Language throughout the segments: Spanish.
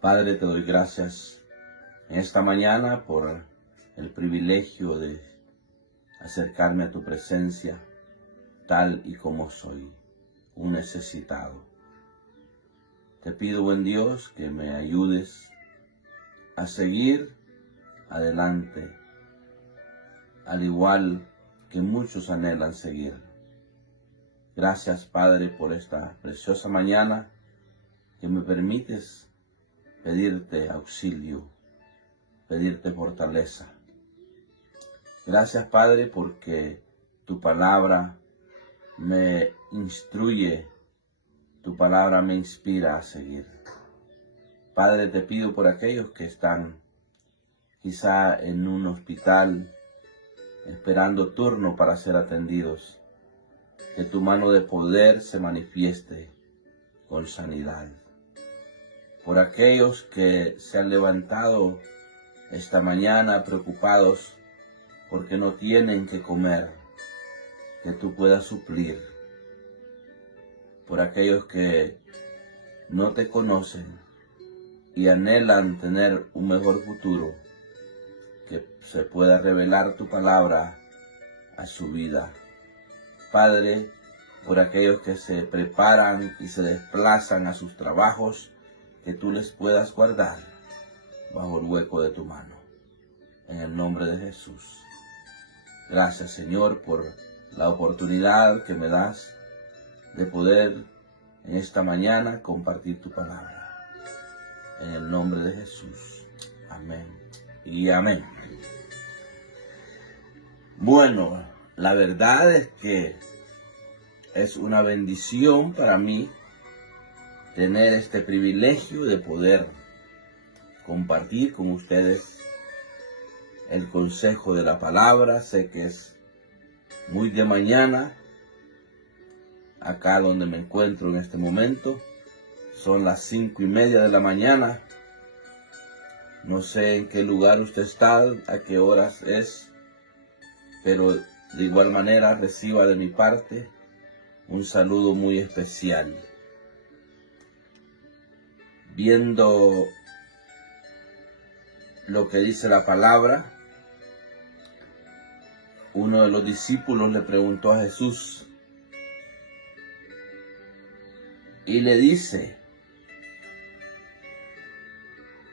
Padre, te doy gracias en esta mañana por el privilegio de acercarme a tu presencia tal y como soy, un necesitado. Te pido, buen Dios, que me ayudes a seguir adelante, al igual que muchos anhelan seguir. Gracias, Padre, por esta preciosa mañana que me permites pedirte auxilio, pedirte fortaleza. Gracias, Padre, porque tu palabra me instruye, tu palabra me inspira a seguir. Padre, te pido por aquellos que están quizá en un hospital esperando turno para ser atendidos, que tu mano de poder se manifieste con sanidad. Por aquellos que se han levantado esta mañana preocupados porque no tienen que comer, que tú puedas suplir. Por aquellos que no te conocen y anhelan tener un mejor futuro, que se pueda revelar tu palabra a su vida. Padre, por aquellos que se preparan y se desplazan a sus trabajos, que tú les puedas guardar bajo el hueco de tu mano. En el nombre de Jesús. Gracias, Señor, por la oportunidad que me das de poder en esta mañana compartir tu palabra. En el nombre de Jesús. Amén y amén. Bueno, la verdad es que es una bendición para mí tener este privilegio de poder compartir con ustedes el consejo de la palabra. Sé que es muy de mañana, acá donde me encuentro en este momento. Son las 5:30 de la mañana. No sé en qué lugar usted está, a qué horas es, pero de igual manera reciba de mi parte un saludo muy especial. Viendo lo que dice la palabra, uno de los discípulos le preguntó a Jesús y le dice: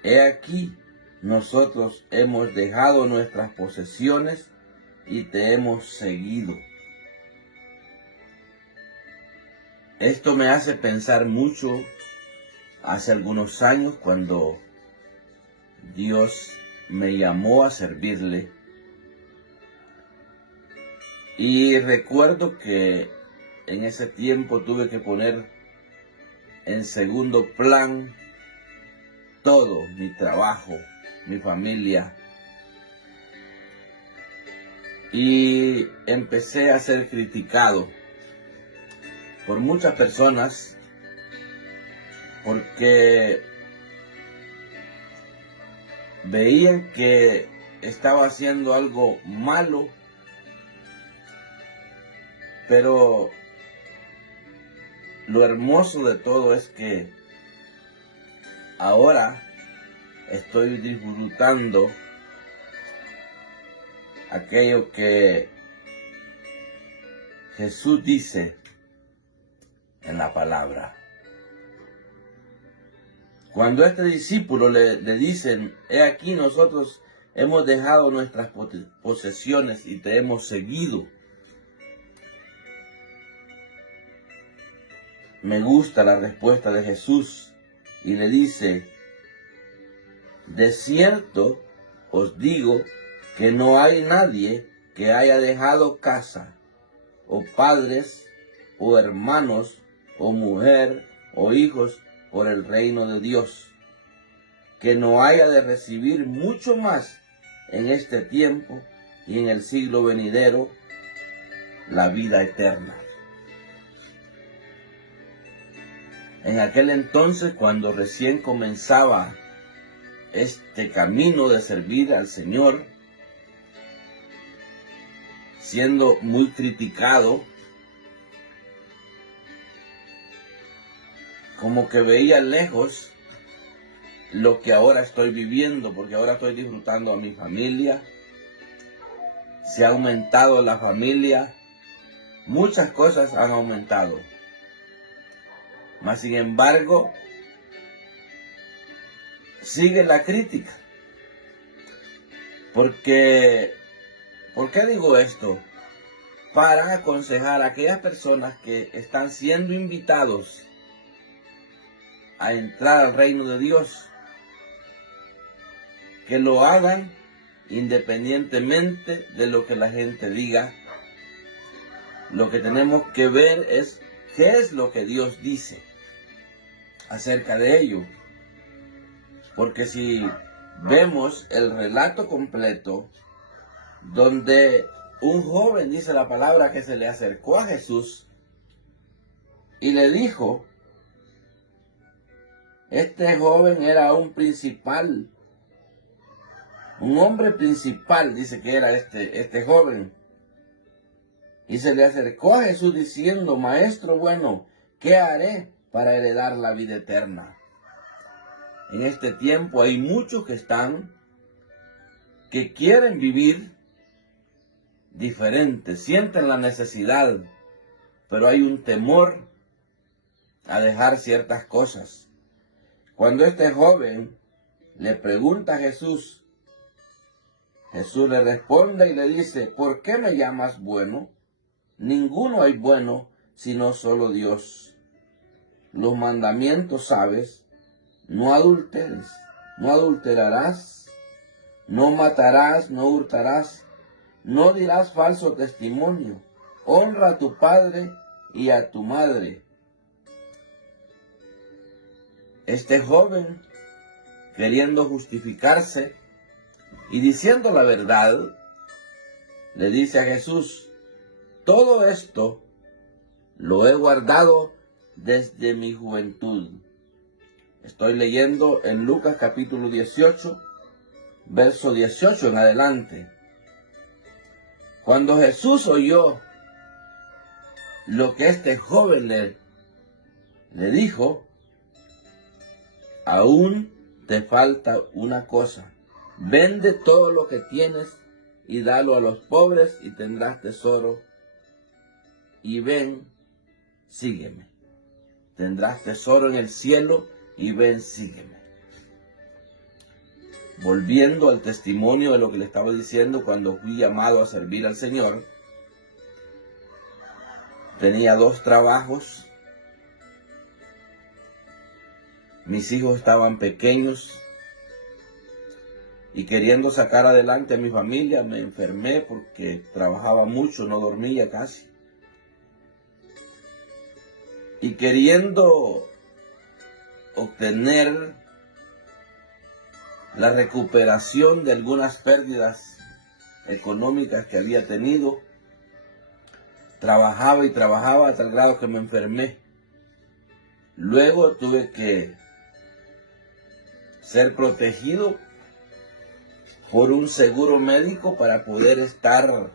he aquí, nosotros hemos dejado nuestras posesiones y te hemos seguido. Esto me hace pensar mucho hace algunos años cuando Dios me llamó a servirle. Y recuerdo que en ese tiempo tuve que poner en segundo plan todo, mi trabajo, mi familia. Y empecé a ser criticado por muchas personas porque veían que estaba haciendo algo malo, pero lo hermoso de todo es que ahora estoy disfrutando aquello que Jesús dice en la palabra. Cuando a este discípulo le dicen: he aquí, nosotros hemos dejado nuestras posesiones y te hemos seguido, me gusta la respuesta de Jesús y le dice: de cierto os digo que no hay nadie que haya dejado casa, o padres, o hermanos, o mujer, o hijos, por el reino de Dios, que no haya de recibir mucho más en este tiempo y en el siglo venidero la vida eterna. En aquel entonces, cuando recién comenzaba este camino de servir al Señor, siendo muy criticado, como que veía lejos lo que ahora estoy viviendo, porque ahora estoy disfrutando a mi familia. Se ha aumentado la familia, muchas cosas han aumentado. Mas sin embargo, sigue la crítica. ¿Por qué digo esto? Para aconsejar a aquellas personas que están siendo invitados a entrar al reino de Dios, que lo hagan independientemente de lo que la gente diga. Lo que tenemos que ver es qué es lo que Dios dice acerca de ello. Porque si vemos el relato completo, donde un joven, dice la palabra, que se le acercó a Jesús y le dijo, este joven era un principal, un hombre principal, dice que era este joven. Y se le acercó a Jesús diciendo, Maestro bueno, ¿qué haré para heredar la vida eterna? En este tiempo hay muchos que quieren vivir diferente, sienten la necesidad, pero hay un temor a dejar ciertas cosas. Cuando este joven le pregunta a Jesús, Jesús le responde y le dice, ¿por qué me llamas bueno? Ninguno hay bueno, sino solo Dios. Los mandamientos sabes, no adulteres, no adulterarás, no matarás, no hurtarás, no dirás falso testimonio, honra a tu padre y a tu madre. Este joven, queriendo justificarse y diciendo la verdad, le dice a Jesús, todo esto lo he guardado desde mi juventud. Estoy leyendo en Lucas capítulo 18, verso 18 en adelante. Cuando Jesús oyó lo que este joven le dijo, aún te falta una cosa. Vende todo lo que tienes y dalo a los pobres y tendrás tesoro. Y ven, sígueme. Tendrás tesoro en el cielo y ven, sígueme. Volviendo al testimonio de lo que le estaba diciendo cuando fui llamado a servir al Señor, tenía 2 trabajos, mis hijos estaban pequeños y queriendo sacar adelante a mi familia me enfermé porque trabajaba mucho, no dormía casi. Y queriendo obtener la recuperación de algunas pérdidas económicas que había tenido, trabajaba y trabajaba a tal grado que me enfermé. Luego tuve que ser protegido por un seguro médico para poder estar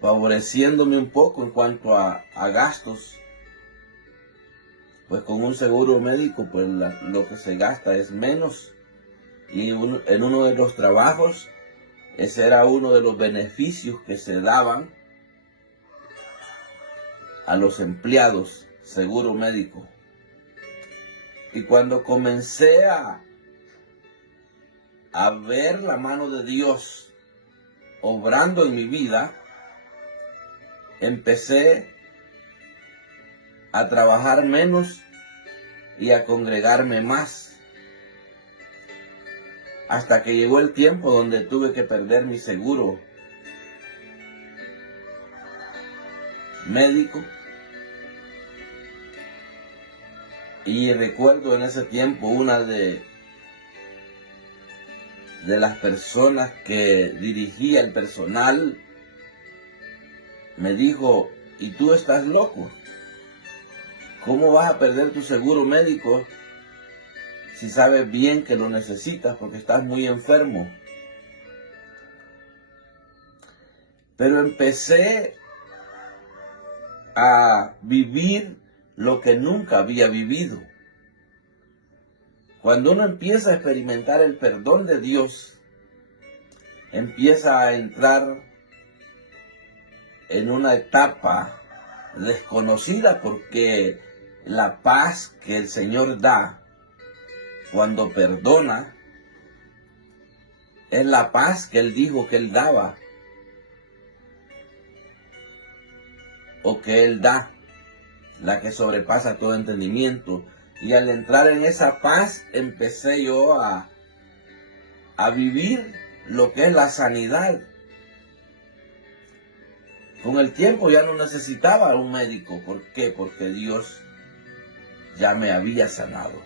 favoreciéndome un poco en cuanto a gastos. Pues con un seguro médico, pues lo que se gasta es menos. Y en uno de los trabajos, ese era uno de los beneficios que se daban a los empleados, seguro médico. Y cuando comencé a ver la mano de Dios obrando en mi vida, empecé a trabajar menos y a congregarme más. Hasta que llegó el tiempo donde tuve que perder mi seguro médico. Y recuerdo en ese tiempo una de las personas que dirigía el personal me dijo, ¿y tú estás loco? ¿Cómo vas a perder tu seguro médico si sabes bien que lo necesitas porque estás muy enfermo? Pero empecé a vivir lo que nunca había vivido. Cuando uno empieza a experimentar el perdón de Dios, empieza a entrar en una etapa desconocida, porque la paz que el Señor da cuando perdona es la paz que Él dijo que Él daba, o que Él da, la que sobrepasa todo entendimiento. Y al entrar en esa paz empecé yo a vivir lo que es la sanidad. Con el tiempo ya no necesitaba un médico. ¿Por qué? Porque Dios ya me había sanado.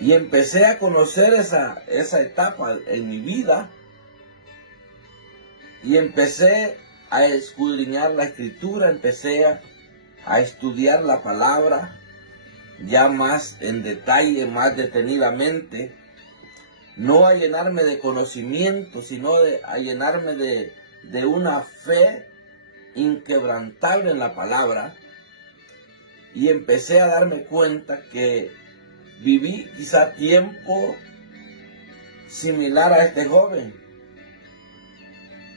Y empecé a conocer esa etapa en mi vida. Y empecé a escudriñar la Escritura, empecé a estudiar la palabra ya más en detalle, más detenidamente. No a llenarme de conocimiento, sino a llenarme de una fe inquebrantable en la palabra. Y empecé a darme cuenta que viví quizá tiempo similar a este joven,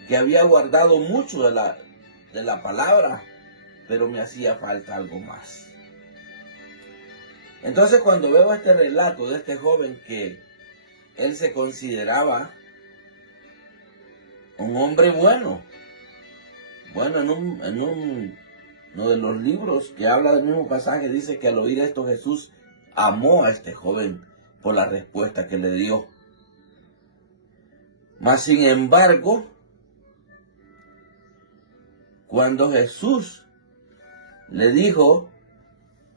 que había guardado mucho de la palabra, pero me hacía falta algo más. Entonces, cuando veo este relato de este joven, que él se consideraba un hombre bueno, en uno de los libros que habla del mismo pasaje, dice que al oír esto Jesús amó a este joven por la respuesta que le dio. Mas sin embargo, cuando Jesús le dijo: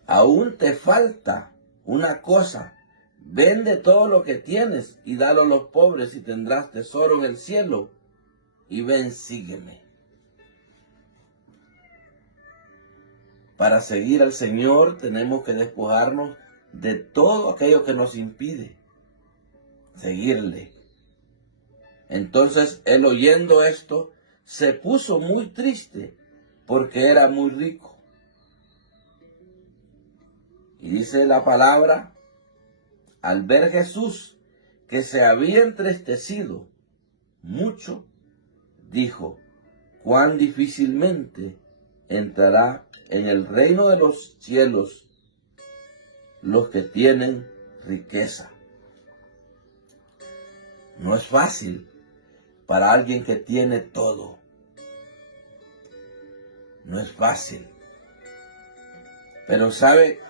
aún te falta una cosa, vende todo lo que tienes y dalo a los pobres y tendrás tesoro en el cielo, y ven, sígueme. Para seguir al Señor tenemos que despojarnos de todo aquello que nos impide seguirle. Entonces él, oyendo esto, se puso muy triste porque era muy rico. Y dice la palabra, al ver Jesús que se había entristecido mucho, dijo: cuán difícilmente entrará en el reino de los cielos los que tienen riqueza. No es fácil para alguien que tiene todo. No es fácil. Pero sabe,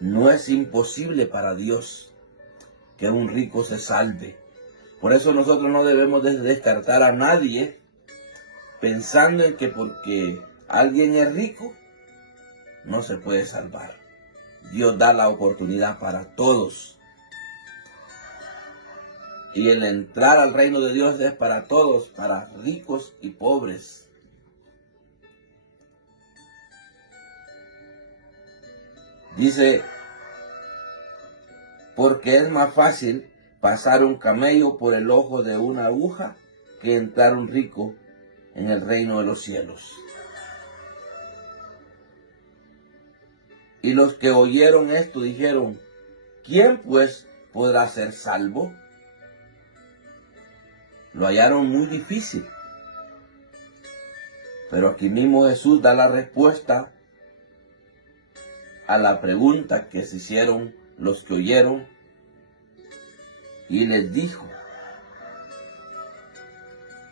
no es imposible para Dios que un rico se salve. Por eso nosotros no debemos descartar a nadie pensando en que porque alguien es rico no se puede salvar. Dios da la oportunidad para todos. Y el entrar al reino de Dios es para todos, para ricos y pobres. Dice, porque es más fácil pasar un camello por el ojo de una aguja que entrar un rico en el reino de los cielos. Y los que oyeron esto dijeron, ¿quién pues podrá ser salvo? Lo hallaron muy difícil. Pero aquí mismo Jesús da la respuesta a la pregunta que se hicieron los que oyeron, y les dijo,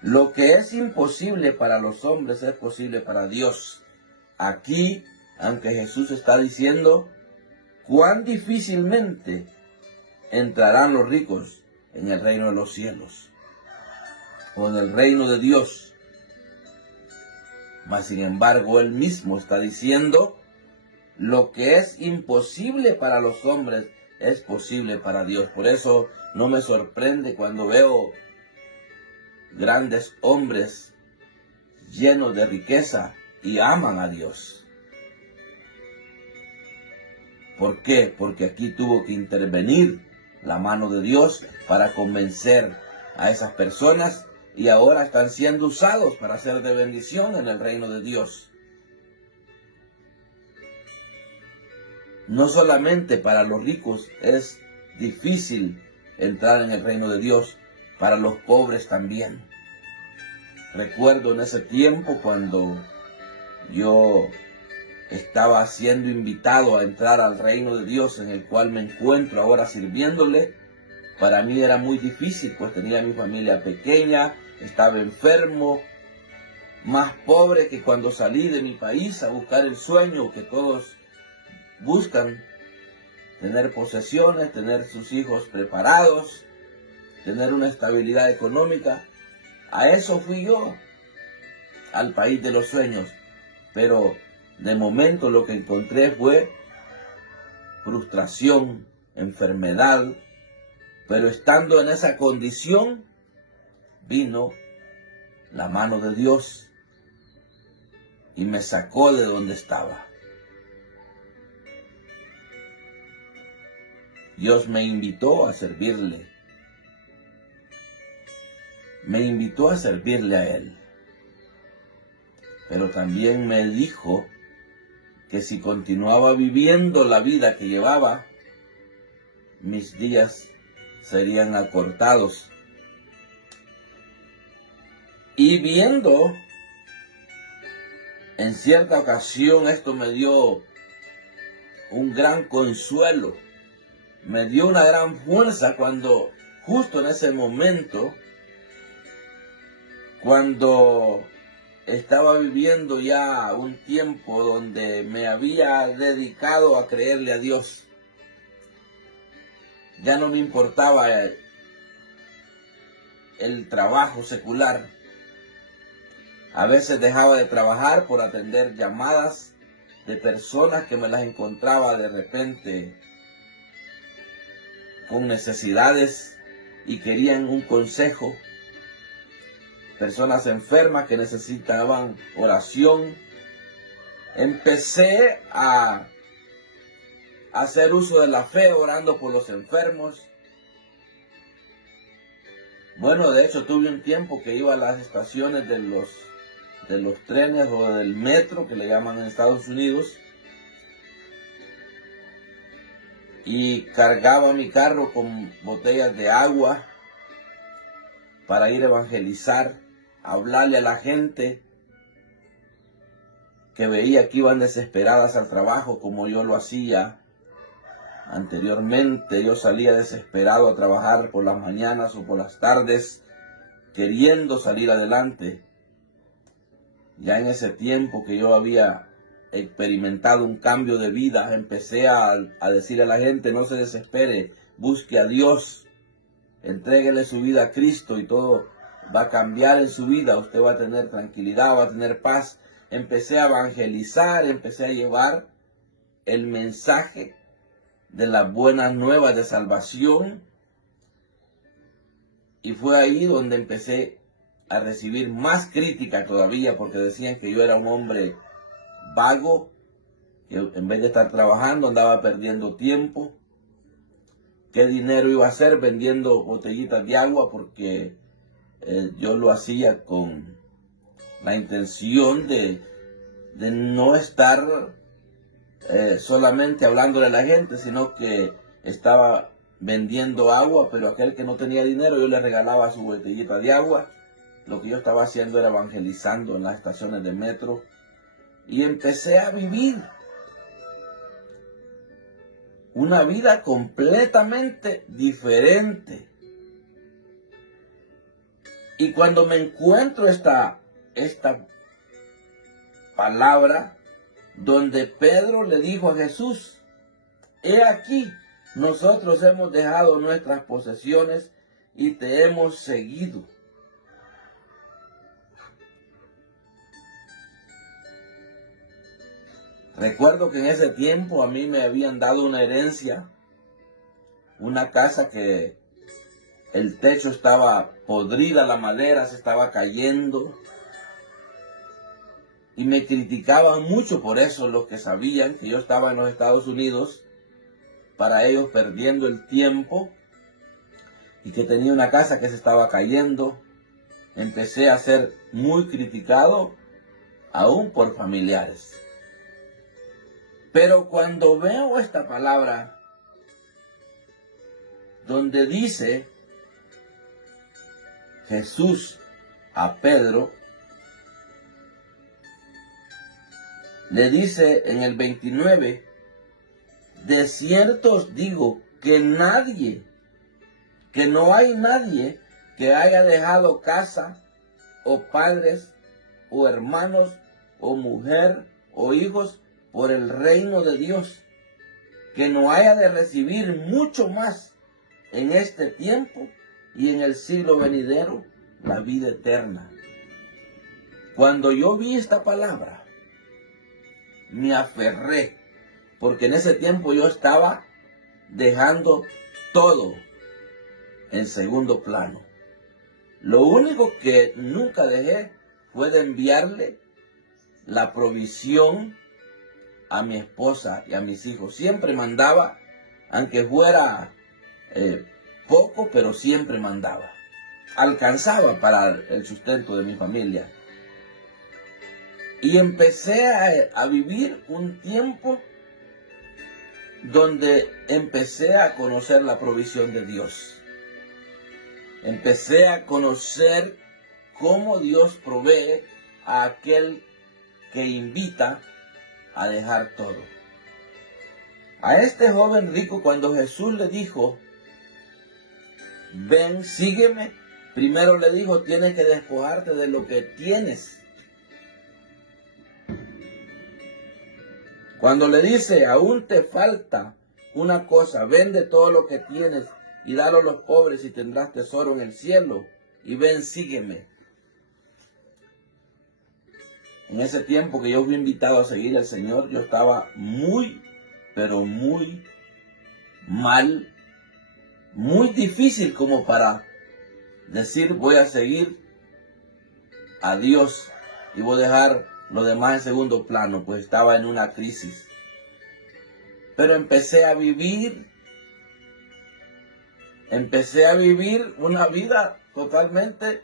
lo que es imposible para los hombres es posible para Dios. Aquí, aunque Jesús está diciendo, cuán difícilmente entrarán los ricos en el reino de los cielos, o en el reino de Dios. Mas sin embargo, él mismo está diciendo, lo que es imposible para los hombres es posible para Dios. Por eso no me sorprende cuando veo grandes hombres llenos de riqueza y aman a Dios. ¿Por qué? Porque aquí tuvo que intervenir la mano de Dios para convencer a esas personas, y ahora están siendo usados para ser de bendición en el reino de Dios. No solamente para los ricos es difícil entrar en el reino de Dios, para los pobres también. Recuerdo en ese tiempo cuando yo estaba siendo invitado a entrar al reino de Dios, en el cual me encuentro ahora sirviéndole. Para mí era muy difícil, pues tenía mi familia pequeña, estaba enfermo, más pobre que cuando salí de mi país a buscar el sueño que todos buscan: tener posesiones, tener sus hijos preparados, tener una estabilidad económica. A eso fui yo, al país de los sueños. Pero de momento lo que encontré fue frustración, enfermedad. Pero estando en esa condición, vino la mano de Dios y me sacó de donde estaba. Dios me invitó a servirle. Me invitó a servirle a Él. Pero también me dijo que si continuaba viviendo la vida que llevaba, mis días serían acortados. Y viendo, en cierta ocasión, esto me dio un gran consuelo, me dio una gran fuerza cuando, justo en ese momento, cuando estaba viviendo ya un tiempo donde me había dedicado a creerle a Dios, ya no me importaba el trabajo secular. A veces dejaba de trabajar por atender llamadas de personas que me las encontraba de repente con necesidades y querían un consejo. Personas enfermas que necesitaban oración. Empecé a hacer uso de la fe orando por los enfermos. Bueno, de hecho tuve un tiempo que iba a las estaciones de los trenes o del metro, que le llaman en Estados Unidos, y cargaba mi carro con botellas de agua para ir a evangelizar, a hablarle a la gente que veía que iban desesperadas al trabajo, como yo lo hacía anteriormente. Yo salía desesperado a trabajar por las mañanas o por las tardes, queriendo salir adelante. Ya en ese tiempo que yo había experimentado un cambio de vida, empecé a decirle a la gente: no se desespere, busque a Dios, entréguele su vida a Cristo y todo va a cambiar en su vida. Usted va a tener tranquilidad, va a tener paz. Empecé a evangelizar, empecé a llevar el mensaje de las buenas nuevas de salvación, y fue ahí donde empecé a recibir más crítica todavía, porque decían que yo era un hombre vago, que en vez de estar trabajando andaba perdiendo tiempo. ¿Qué dinero iba a hacer vendiendo botellitas de agua? Porque yo lo hacía con la intención de no estar solamente hablándole a la gente, sino que estaba vendiendo agua, pero aquel que no tenía dinero yo le regalaba su botellita de agua. Lo que yo estaba haciendo era evangelizando en las estaciones de metro, y empecé a vivir una vida completamente diferente. Y cuando me encuentro esta palabra donde Pedro le dijo a Jesús: he aquí, nosotros hemos dejado nuestras posesiones y te hemos seguido. Recuerdo que en ese tiempo a mí me habían dado una herencia, una casa que el techo estaba podrida, la madera se estaba cayendo, y me criticaban mucho por eso los que sabían que yo estaba en los Estados Unidos, para ellos perdiendo el tiempo, y que tenía una casa que se estaba cayendo. Empecé a ser muy criticado, aún por familiares. Pero cuando veo esta palabra, donde dice Jesús a Pedro, le dice en el 29, de cierto os digo que no hay nadie que haya dejado casa, o padres, o hermanos, o mujer, o hijos, por el reino de Dios, que no haya de recibir mucho más en este tiempo y en el siglo venidero la vida eterna. Cuando yo vi esta palabra, me aferré, porque en ese tiempo yo estaba dejando todo en segundo plano. Lo único que nunca dejé fue de enviarle la provisión a mi esposa y a mis hijos. Siempre mandaba, aunque fuera poco, pero siempre mandaba. Alcanzaba para el sustento de mi familia. Y empecé a vivir un tiempo donde empecé a conocer la provisión de Dios. Empecé a conocer cómo Dios provee a aquel que invita a dejar todo. A este joven rico, cuando Jesús le dijo, ven, sígueme, primero le dijo, tienes que despojarte de lo que tienes. Cuando le dice, aún te falta una cosa, vende todo lo que tienes y dalo a los pobres y tendrás tesoro en el cielo, y ven, sígueme. En ese tiempo que yo fui invitado a seguir al Señor, yo estaba muy, pero muy mal, muy difícil como para decir voy a seguir a Dios y voy a dejar lo demás en segundo plano, pues estaba en una crisis. Pero empecé a vivir una vida totalmente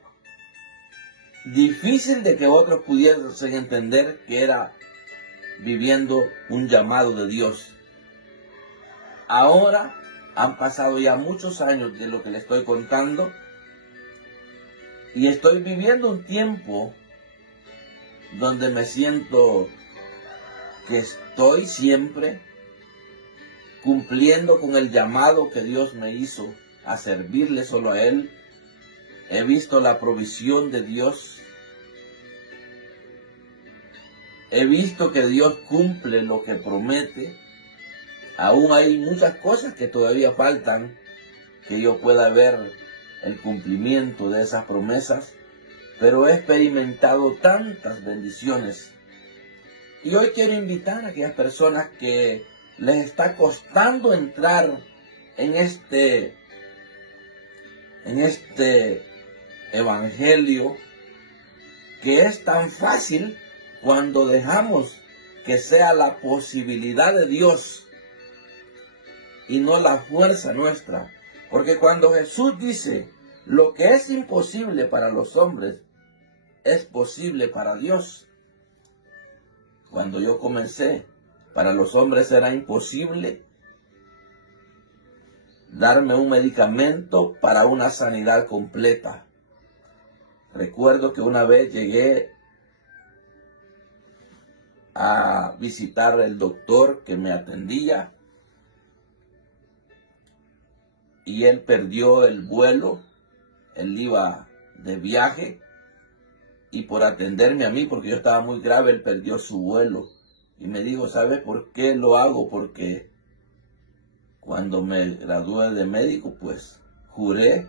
difícil de que otros pudiesen entender que era viviendo un llamado de Dios. Ahora han pasado ya muchos años de lo que le estoy contando y estoy viviendo un tiempo donde me siento que estoy siempre cumpliendo con el llamado que Dios me hizo a servirle solo a Él. He visto la provisión de Dios. He visto que Dios cumple lo que promete. Aún hay muchas cosas que todavía faltan que yo pueda ver el cumplimiento de esas promesas, pero he experimentado tantas bendiciones. Y hoy quiero invitar a aquellas personas que les está costando entrar en este evangelio, que es tan fácil cuando dejamos que sea la posibilidad de Dios y no la fuerza nuestra. Porque cuando Jesús dice, lo que es imposible para los hombres, es posible para Dios. Cuando yo comencé, para los hombres era imposible darme un medicamento para una sanidad completa. Recuerdo que una vez llegué a visitar al doctor que me atendía y él perdió el vuelo, él iba de viaje y por atenderme a mí, porque yo estaba muy grave, él perdió su vuelo y me dijo, ¿sabes por qué lo hago? Porque cuando me gradué de médico, pues juré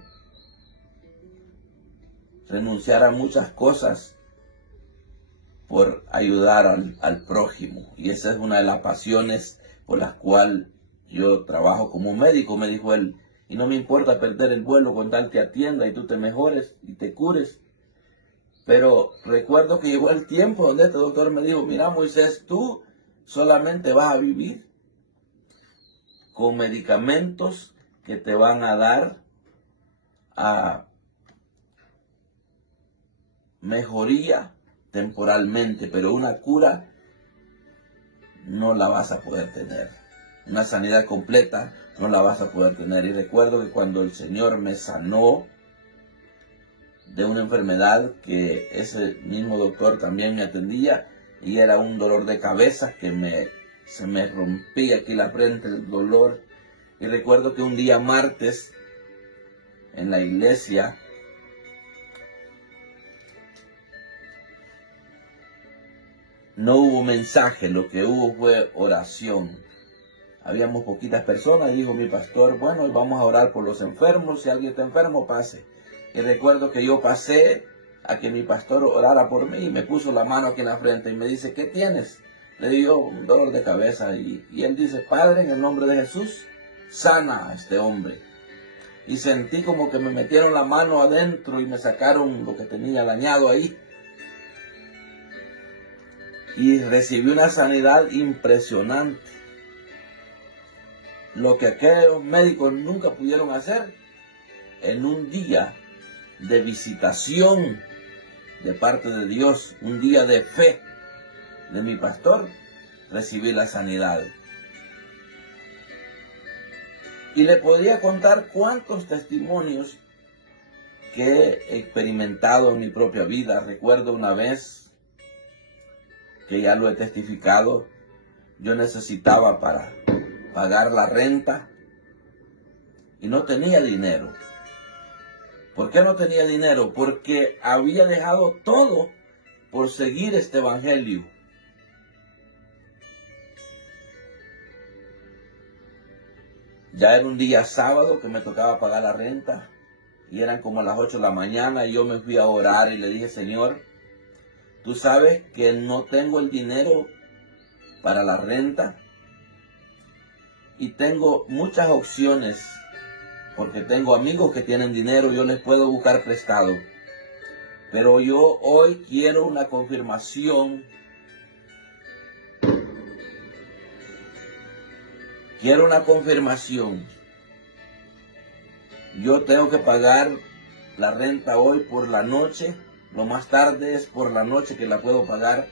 renunciar a muchas cosas por ayudar al prójimo. Y esa es una de las pasiones por las cuales yo trabajo como médico, me dijo él. Y no me importa perder el vuelo con tal que atienda y tú te mejores y te cures. Pero recuerdo que llegó el tiempo donde este doctor me dijo, mira Moisés, tú solamente vas a vivir con medicamentos que te van a dar a mejoría temporalmente, pero una cura no la vas a poder tener. Una sanidad completa no la vas a poder tener. Y recuerdo que cuando el Señor me sanó de una enfermedad que ese mismo doctor también me atendía, y era un dolor de cabeza que se me rompía aquí la frente, el dolor. Y recuerdo que un día martes en la iglesia no hubo mensaje, lo que hubo fue oración. Habíamos poquitas personas y dijo mi pastor, bueno, vamos a orar por los enfermos, si alguien está enfermo, pase. Y recuerdo que yo pasé a que mi pastor orara por mí y me puso la mano aquí en la frente y me dice, ¿qué tienes? Le digo, un dolor de cabeza. Y él dice, Padre, en el nombre de Jesús, sana a este hombre. Y sentí como que me metieron la mano adentro y me sacaron lo que tenía dañado ahí. Y recibí una sanidad impresionante. Lo que aquellos médicos nunca pudieron hacer, en un día de visitación de parte de Dios, un día de fe de mi pastor, recibí la sanidad. Y le podría contar cuántos testimonios que he experimentado en mi propia vida. Recuerdo una vez, que ya lo he testificado, yo necesitaba para pagar la renta y no tenía dinero. ¿Por qué no tenía dinero? Porque había dejado todo por seguir este evangelio. Ya era un día sábado que me tocaba pagar la renta y eran como las 8 de la mañana y yo me fui a orar y le dije, Señor, tú sabes que no tengo el dinero para la renta y tengo muchas opciones porque tengo amigos que tienen dinero, yo les puedo buscar prestado. Pero yo hoy quiero una confirmación. Quiero una confirmación. Yo tengo que pagar la renta hoy por la noche. Lo más tarde es por la noche que la puedo pagar.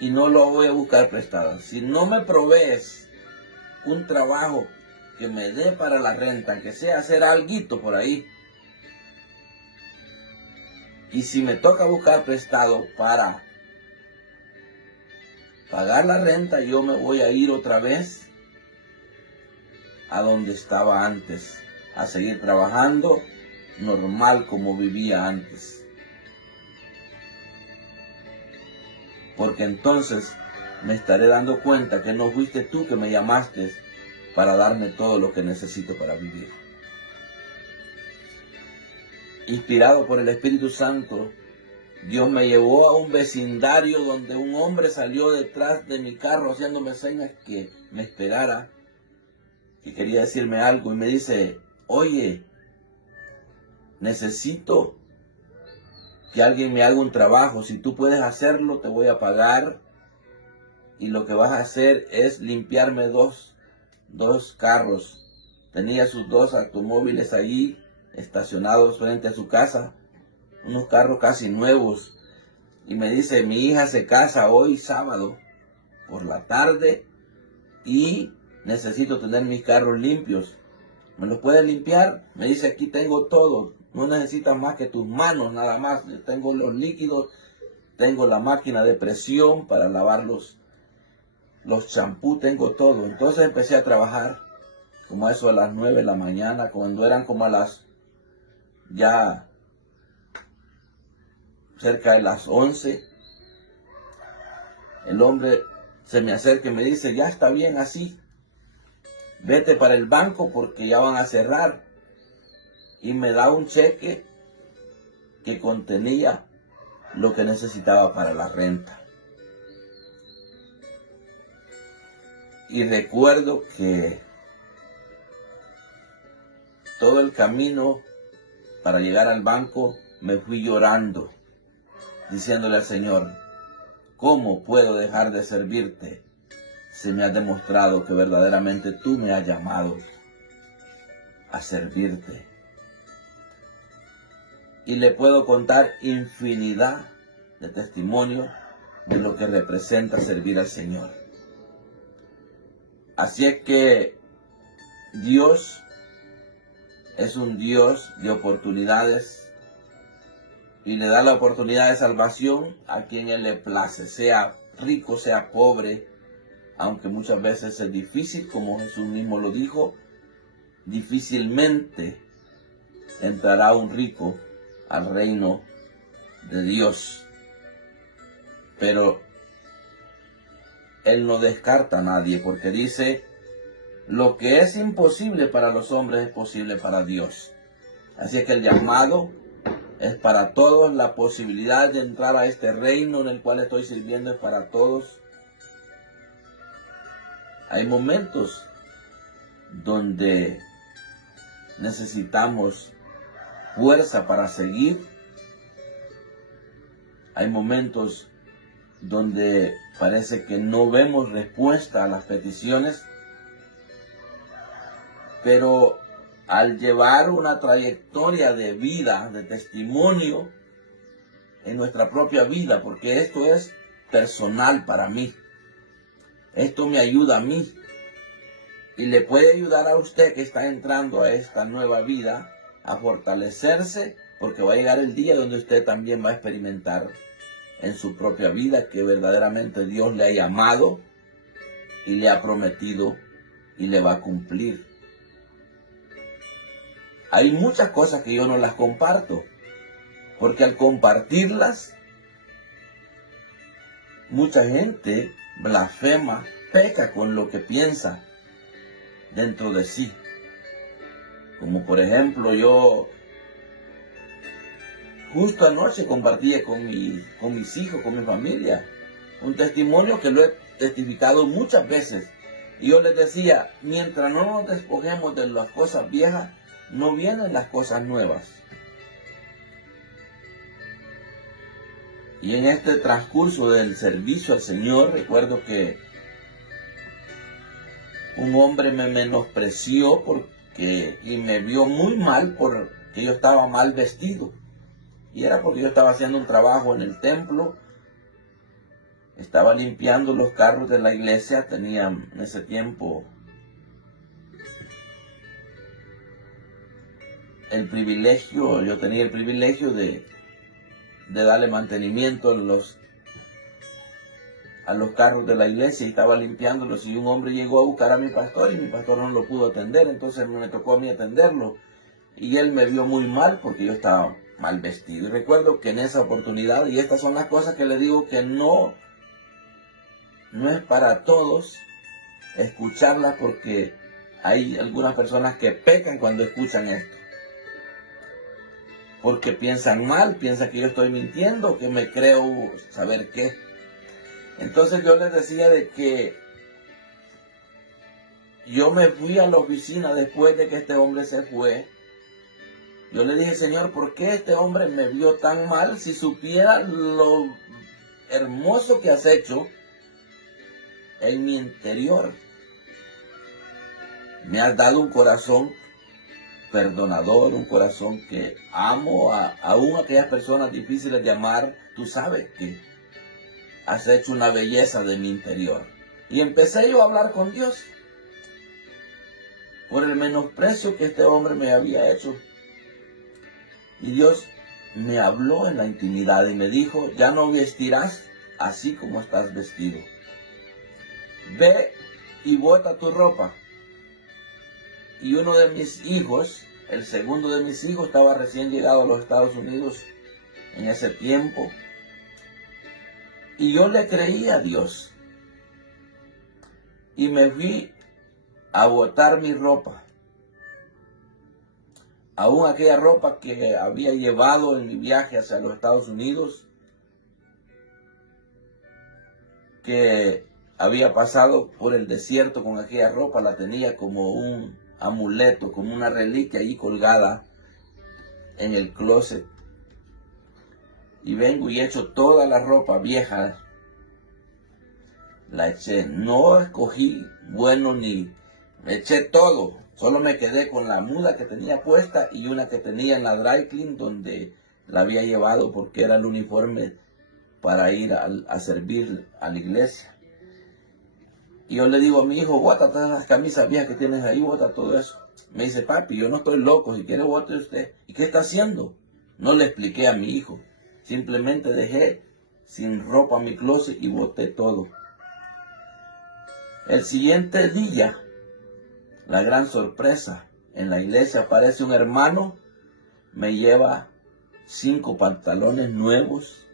Y no lo voy a buscar prestado. Si no me provees un trabajo que me dé para la renta, que sea hacer alguito por ahí. Y si me toca buscar prestado para pagar la renta, yo me voy a ir otra vez a donde estaba antes, a seguir trabajando normal como vivía antes. Porque entonces me estaré dando cuenta que no fuiste tú que me llamaste para darme todo lo que necesito para vivir. Inspirado por el Espíritu Santo, Dios me llevó a un vecindario donde un hombre salió detrás de mi carro haciéndome señas que me esperara, que quería decirme algo, y me dice, oye, necesito que alguien me haga un trabajo, si tú puedes hacerlo te voy a pagar, y lo que vas a hacer es limpiarme dos carros. Tenía sus 2 automóviles allí estacionados frente a su casa, unos carros casi nuevos, y me dice, mi hija se casa hoy sábado por la tarde y necesito tener mis carros limpios. ¿Me los puedes limpiar? Me dice, aquí tengo todo, no necesitas más que tus manos nada más. Yo tengo los líquidos, tengo la máquina de presión para lavar los champús, tengo todo. Entonces empecé a trabajar como a eso a las 9 de la mañana, cuando eran como a las ya cerca de las 11. El hombre se me acerca y me dice, ya está bien así, vete para el banco porque ya van a cerrar. Y me da un cheque que contenía lo que necesitaba para la renta. Y recuerdo que todo el camino para llegar al banco me fui llorando, diciéndole al Señor, ¿cómo puedo dejar de servirte si me has demostrado que verdaderamente tú me has llamado a servirte? Y le puedo contar infinidad de testimonios de lo que representa servir al Señor. Así es que Dios es un Dios de oportunidades y le da la oportunidad de salvación a quien Él le place, sea rico, sea pobre, aunque muchas veces es difícil, como Jesús mismo lo dijo, difícilmente entrará un rico al reino de Dios. Pero Él no descarta a nadie, porque dice, lo que es imposible para los hombres es posible para Dios. Así es que el llamado es para todos, la posibilidad de entrar a este reino en el cual estoy sirviendo es para todos. Hay momentos donde necesitamos fuerza para seguir. Hay momentos donde parece que no vemos respuesta a las peticiones, pero al llevar una trayectoria de vida, de testimonio en nuestra propia vida, porque esto es personal para mí, esto me ayuda a mí y le puede ayudar a usted que está entrando a esta nueva vida a fortalecerse, porque va a llegar el día donde usted también va a experimentar en su propia vida que verdaderamente Dios le ha llamado y le ha prometido y le va a cumplir. Hay muchas cosas que yo no las comparto, porque al compartirlas, mucha gente blasfema, peca con lo que piensa dentro de sí. Como por ejemplo, yo justo anoche compartí con mis hijos, con mi familia, un testimonio que lo he testificado muchas veces. Y yo les decía, mientras no nos despojemos de las cosas viejas, no vienen las cosas nuevas. Y en este transcurso del servicio al Señor, recuerdo que un hombre me menospreció y me vio muy mal porque yo estaba mal vestido. Y era porque yo estaba haciendo un trabajo en el templo, estaba limpiando los carros de la iglesia, tenía en ese tiempo yo tenía el privilegio de darle mantenimiento a los carros de la iglesia y estaba limpiándolos y un hombre llegó a buscar a mi pastor y mi pastor no lo pudo atender, entonces me tocó a mí atenderlo y él me vio muy mal porque yo estaba mal vestido. Y recuerdo que en esa oportunidad, y estas son las cosas que le digo que no es para todos escucharlas, porque hay algunas personas que pecan cuando escuchan esto. Porque piensan mal, piensan que yo estoy mintiendo, que me creo saber qué. Entonces yo les decía de que yo me fui a la oficina después de que este hombre se fue. Yo le dije, Señor, ¿por qué este hombre me vio tan mal? Si supiera lo hermoso que has hecho en mi interior. Me has dado un corazón perdonador, un corazón que amo aún a aquellas personas difíciles de amar. Tú sabes que has hecho una belleza de mi interior. Y empecé yo a hablar con Dios por el menosprecio que este hombre me había hecho. Y Dios me habló en la intimidad y me dijo, ya no vestirás así como estás vestido. Ve y bota tu ropa. Y uno de mis hijos, el segundo de mis hijos, estaba recién llegado a los Estados Unidos en ese tiempo. Y yo le creí a Dios. Y me fui a botar mi ropa. Aún aquella ropa que había llevado en mi viaje hacia los Estados Unidos, que había pasado por el desierto con aquella ropa, la tenía como un amuleto, como una reliquia ahí colgada en el closet. Y vengo y echo toda la ropa vieja, la eché. No escogí bueno ni eché todo. Solo me quedé con la muda que tenía puesta y una que tenía en la dry clean donde la había llevado porque era el uniforme para ir a servir a la iglesia. Y yo le digo a mi hijo, bota todas las camisas viejas que tienes ahí, bota todo eso. Me dice, papi, yo no estoy loco, si quiere bote usted. ¿Y qué está haciendo? No le expliqué a mi hijo, simplemente dejé sin ropa mi closet y boté todo. El siguiente día, la gran sorpresa, en la iglesia aparece un hermano, me lleva 5 pantalones nuevos.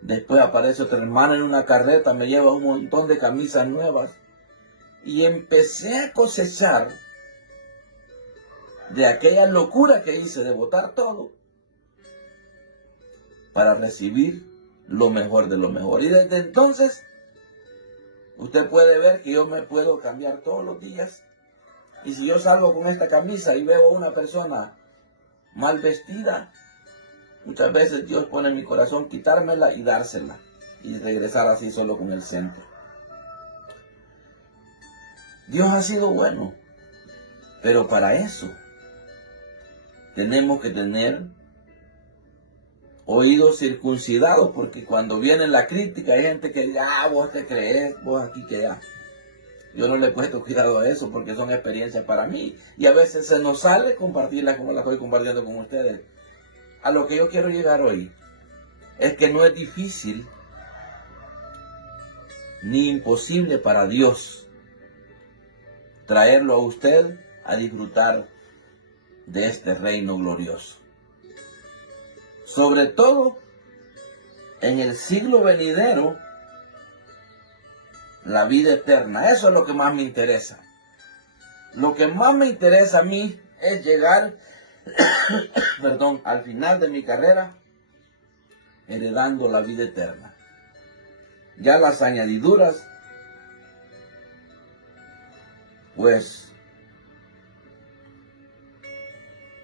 Después aparece otro hermano en una carreta, me lleva un montón de camisas nuevas. Y empecé a cosechar de aquella locura que hice de botar todo para recibir lo mejor de lo mejor. Y desde entonces, usted puede ver que yo me puedo cambiar todos los días. Y si yo salgo con esta camisa y veo a una persona mal vestida, muchas veces Dios pone en mi corazón quitármela y dársela. Y regresar así solo con el centro. Dios ha sido bueno. Pero para eso tenemos que tener oídos circuncidados, porque cuando viene la crítica hay gente que dice, vos te crees, vos aquí que ya. Yo no le he puesto cuidado a eso porque son experiencias para mí. Y a veces se nos sale compartirlas como las estoy compartiendo con ustedes. A lo que yo quiero llegar hoy es que no es difícil ni imposible para Dios traerlo a usted a disfrutar de este reino glorioso. Sobre todo en el siglo venidero, la vida eterna. Eso es lo que más me interesa. Lo que más me interesa a mí es llegar al final de mi carrera heredando la vida eterna. Ya las añadiduras, pues,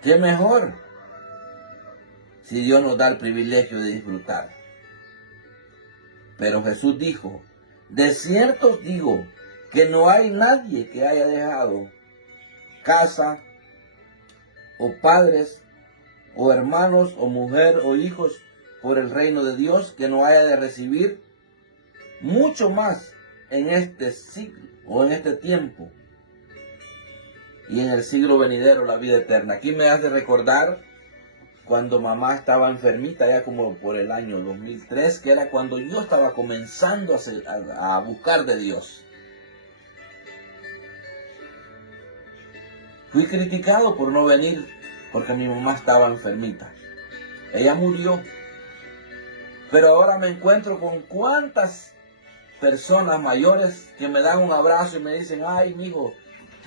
qué mejor si Dios nos da el privilegio de disfrutar. Pero Jesús dijo, de cierto os digo que no hay nadie que haya dejado casa, o padres, o hermanos, o mujer, o hijos, por el reino de Dios, que no haya de recibir mucho más en este siglo, o en este tiempo, y en el siglo venidero la vida eterna. Aquí me hace recordar cuando mamá estaba enfermita, ya como por el año 2003, que era cuando yo estaba comenzando a buscar de Dios. Fui criticado por no venir, porque mi mamá estaba enfermita. Ella murió. Pero ahora me encuentro con cuántas personas mayores que me dan un abrazo y me dicen, ay, mijo,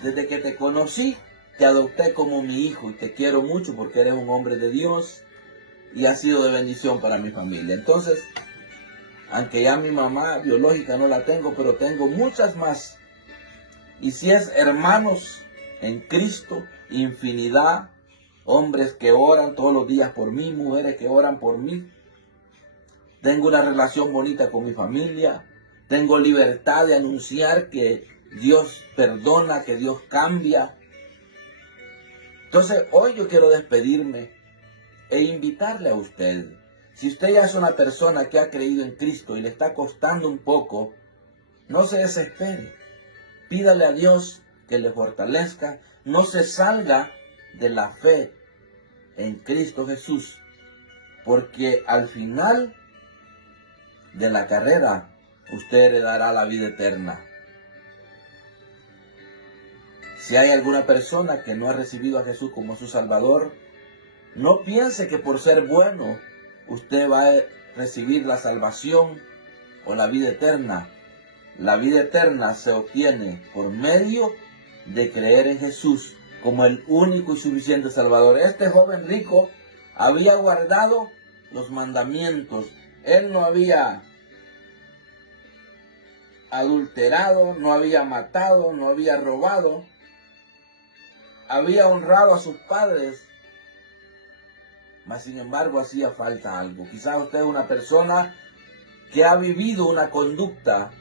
desde que te conocí, te adopté como mi hijo y te quiero mucho porque eres un hombre de Dios y has sido de bendición para mi familia. Entonces, aunque ya mi mamá biológica no la tengo, pero tengo muchas más. Y si es hermanos en Cristo, infinidad, hombres que oran todos los días por mí, mujeres que oran por mí. Tengo una relación bonita con mi familia. Tengo libertad de anunciar que Dios perdona, que Dios cambia. Entonces, hoy yo quiero despedirme e invitarle a usted. Si usted ya es una persona que ha creído en Cristo y le está costando un poco, no se desespere. Pídale a Dios que le fortalezca. No se salga de la fe en Cristo Jesús, porque al final de la carrera usted heredará la vida eterna. Si hay alguna persona que no ha recibido a Jesús como su Salvador, no piense que por ser bueno usted va a recibir la salvación o la vida eterna. La vida eterna se obtiene por medio de creer en Jesús como el único y suficiente Salvador. Este joven rico había guardado los mandamientos. Él no había adulterado, no había matado, no había robado. Había honrado a sus padres, mas sin embargo hacía falta algo. Quizás usted es una persona que ha vivido una conducta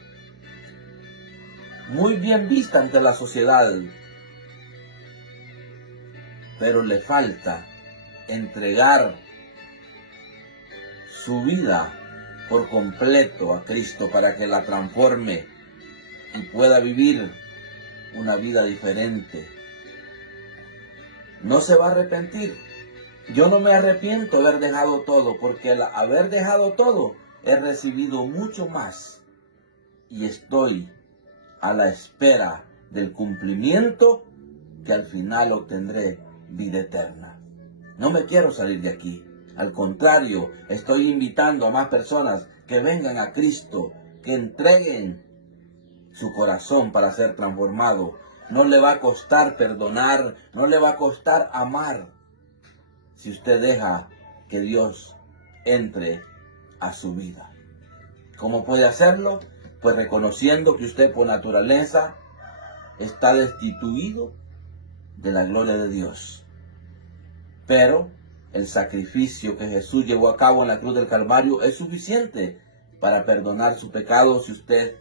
muy bien vista ante la sociedad, pero le falta entregar su vida por completo a Cristo para que la transforme y pueda vivir una vida diferente. No se va a arrepentir. Yo no me arrepiento de haber dejado todo, porque al haber dejado todo he recibido mucho más y estoy a la espera del cumplimiento que al final obtendré vida eterna. No me quiero salir de aquí. Al contrario, estoy invitando a más personas que vengan a Cristo, que entreguen su corazón para ser transformado. No le va a costar perdonar, no le va a costar amar, si usted deja que Dios entre a su vida. ¿Cómo puede hacerlo? Pues reconociendo que usted por naturaleza está destituido de la gloria de Dios. Pero el sacrificio que Jesús llevó a cabo en la cruz del Calvario es suficiente para perdonar su pecado si usted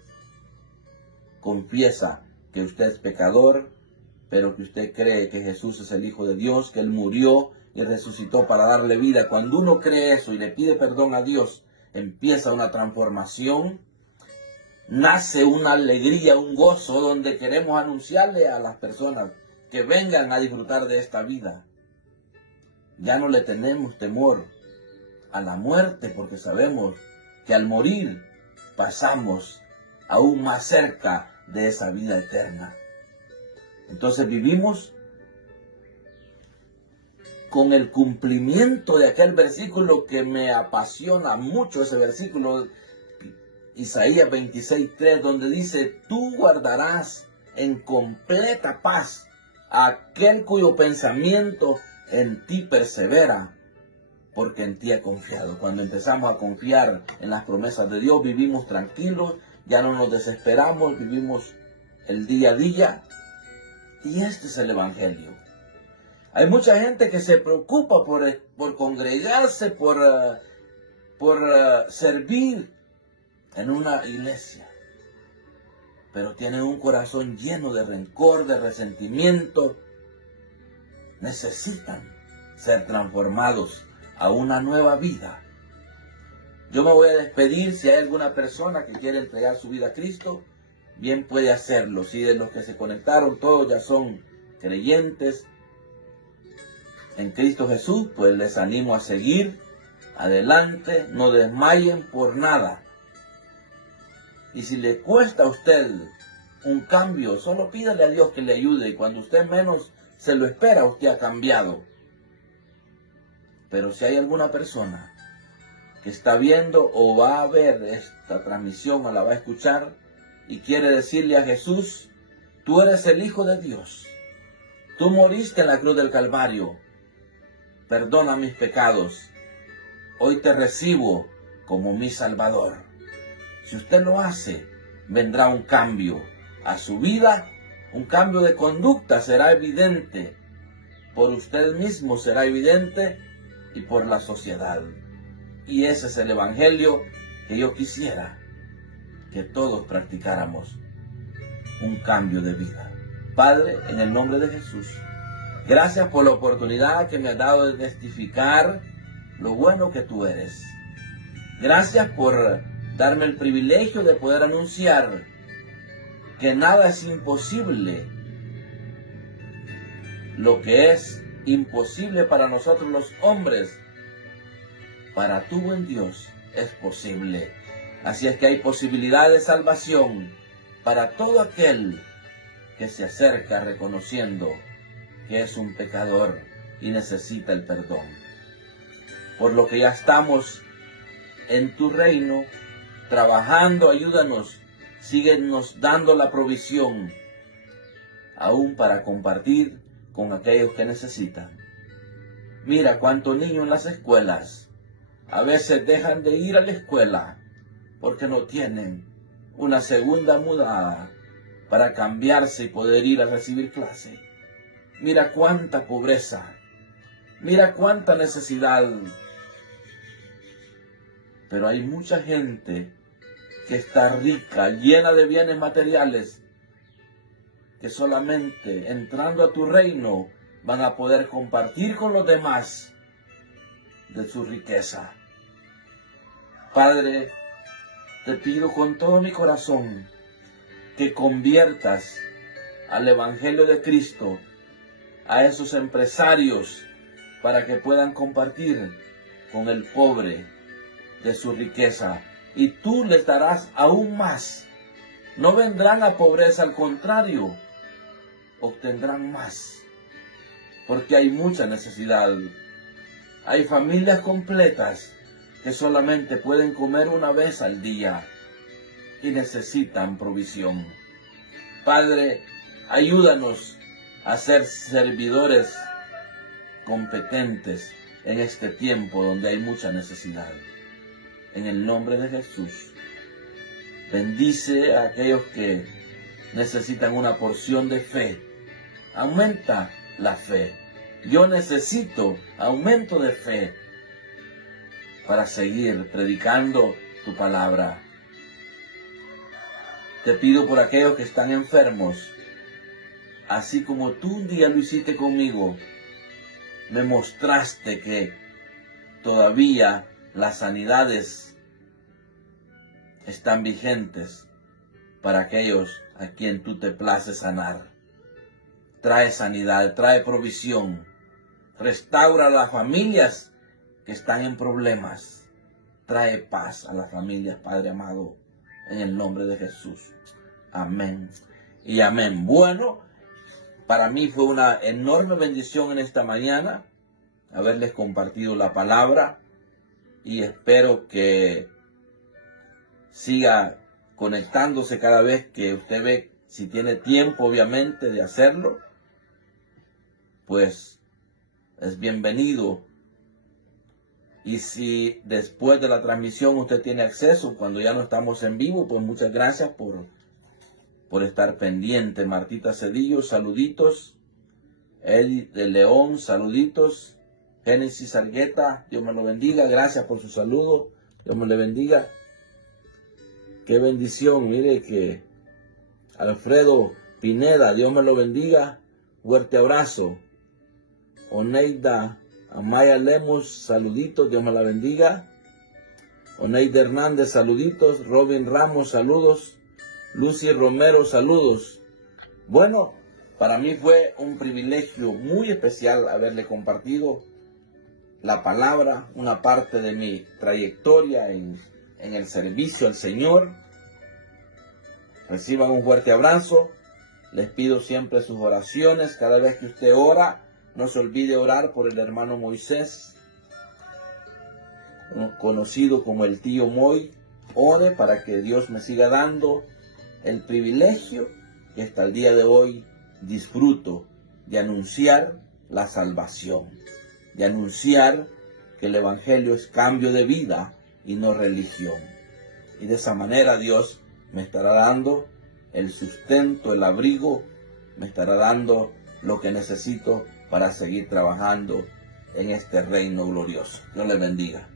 confiesa que usted es pecador, pero que usted cree que Jesús es el Hijo de Dios, que Él murió y resucitó para darle vida. Cuando uno cree eso y le pide perdón a Dios, empieza una transformación, nace una alegría, un gozo, donde queremos anunciarle a las personas que vengan a disfrutar de esta vida. Ya no le tenemos temor a la muerte, porque sabemos que al morir pasamos aún más cerca de esa vida eterna. Entonces vivimos con el cumplimiento de aquel versículo que me apasiona mucho, ese versículo, Isaías 26:3, donde dice: tú guardarás en completa paz a aquel cuyo pensamiento en ti persevera, porque en ti he confiado. Cuando empezamos a confiar en las promesas de Dios, vivimos tranquilos, ya no nos desesperamos, vivimos el día a día. Y este es el Evangelio. Hay mucha gente que se preocupa por congregarse, por servir en una iglesia, pero tienen un corazón lleno de rencor, de resentimiento. Necesitan ser transformados a una nueva vida. Yo me voy a despedir. Si hay alguna persona que quiere entregar su vida a Cristo, bien puede hacerlo. Si de los que se conectaron todos ya son creyentes en Cristo Jesús, pues les animo a seguir adelante, no desmayen por nada. Y si le cuesta a usted un cambio, solo pídale a Dios que le ayude, y cuando usted menos se lo espera, usted ha cambiado. Pero si hay alguna persona que está viendo o va a ver esta transmisión o la va a escuchar y quiere decirle a Jesús: tú eres el Hijo de Dios, tú moriste en la cruz del Calvario, perdona mis pecados, hoy te recibo como mi Salvador. Si usted lo hace, vendrá un cambio a su vida, un cambio de conducta será evidente, por usted mismo será evidente y por la sociedad. Y ese es el Evangelio que yo quisiera que todos practicáramos, un cambio de vida. Padre, en el nombre de Jesús, gracias por la oportunidad que me has dado de testificar lo bueno que tú eres. Gracias por darme el privilegio de poder anunciar que nada es imposible. Lo que es imposible para nosotros los hombres, para tu buen Dios es posible. Así es que hay posibilidad de salvación para todo aquel que se acerca reconociendo que es un pecador y necesita el perdón. Por lo que ya estamos en tu reino, trabajando, ayúdanos, síguenos dando la provisión, aún para compartir con aquellos que necesitan. Mira cuántos niños en las escuelas a veces dejan de ir a la escuela porque no tienen una segunda mudada para cambiarse y poder ir a recibir clase. Mira cuánta pobreza, mira cuánta necesidad. Pero hay mucha gente que está rica, llena de bienes materiales, que solamente entrando a tu reino van a poder compartir con los demás de su riqueza. Padre, te pido con todo mi corazón que conviertas al Evangelio de Cristo a esos empresarios para que puedan compartir con el pobre de su riqueza, y tú les darás aún más. No vendrán a pobreza, al contrario, obtendrán más, porque hay mucha necesidad. Hay familias completas que solamente pueden comer una vez al día y necesitan provisión. Padre, ayúdanos a ser servidores competentes en este tiempo donde hay mucha necesidad. En el nombre de Jesús, bendice a aquellos que necesitan una porción de fe. Aumenta la fe. Yo necesito aumento de fe para seguir predicando tu palabra. Te pido por aquellos que están enfermos, así como tú un día lo hiciste conmigo. Me mostraste que todavía las sanidades están vigentes para aquellos a quien tú te places sanar. Trae sanidad, trae provisión, restaura a las familias que están en problemas. Trae paz a las familias, Padre amado, en el nombre de Jesús. Amén y amén. Bueno, para mí fue una enorme bendición en esta mañana haberles compartido la palabra, y espero que siga conectándose cada vez que usted ve, si tiene tiempo obviamente de hacerlo, pues es bienvenido. Y si después de la transmisión usted tiene acceso, cuando ya no estamos en vivo, pues muchas gracias por estar pendiente. Martita Cedillo, saluditos. Eddie de León, saluditos. Génesis Argueta, Dios me lo bendiga. Gracias por su saludo. Dios me le bendiga. Qué bendición. Mire que Alfredo Pineda, Dios me lo bendiga. Fuerte abrazo. Oneida Amaya Lemos, saluditos, Dios me la bendiga. Oneida Hernández, saluditos. Robin Ramos, saludos. Lucy Romero, saludos. Bueno, para mí fue un privilegio muy especial haberle compartido la palabra, una parte de mi trayectoria en el servicio al Señor. Reciban un fuerte abrazo. Les pido siempre sus oraciones. Cada vez que usted ora, no se olvide orar por el hermano Moisés, conocido como el tío Moy. Ore para que Dios me siga dando el privilegio que hasta el día de hoy disfruto de anunciar la salvación, de anunciar que el Evangelio es cambio de vida y no religión. Y de esa manera Dios me estará dando el sustento, el abrigo, me estará dando lo que necesito para seguir trabajando en este reino glorioso. Dios le bendiga.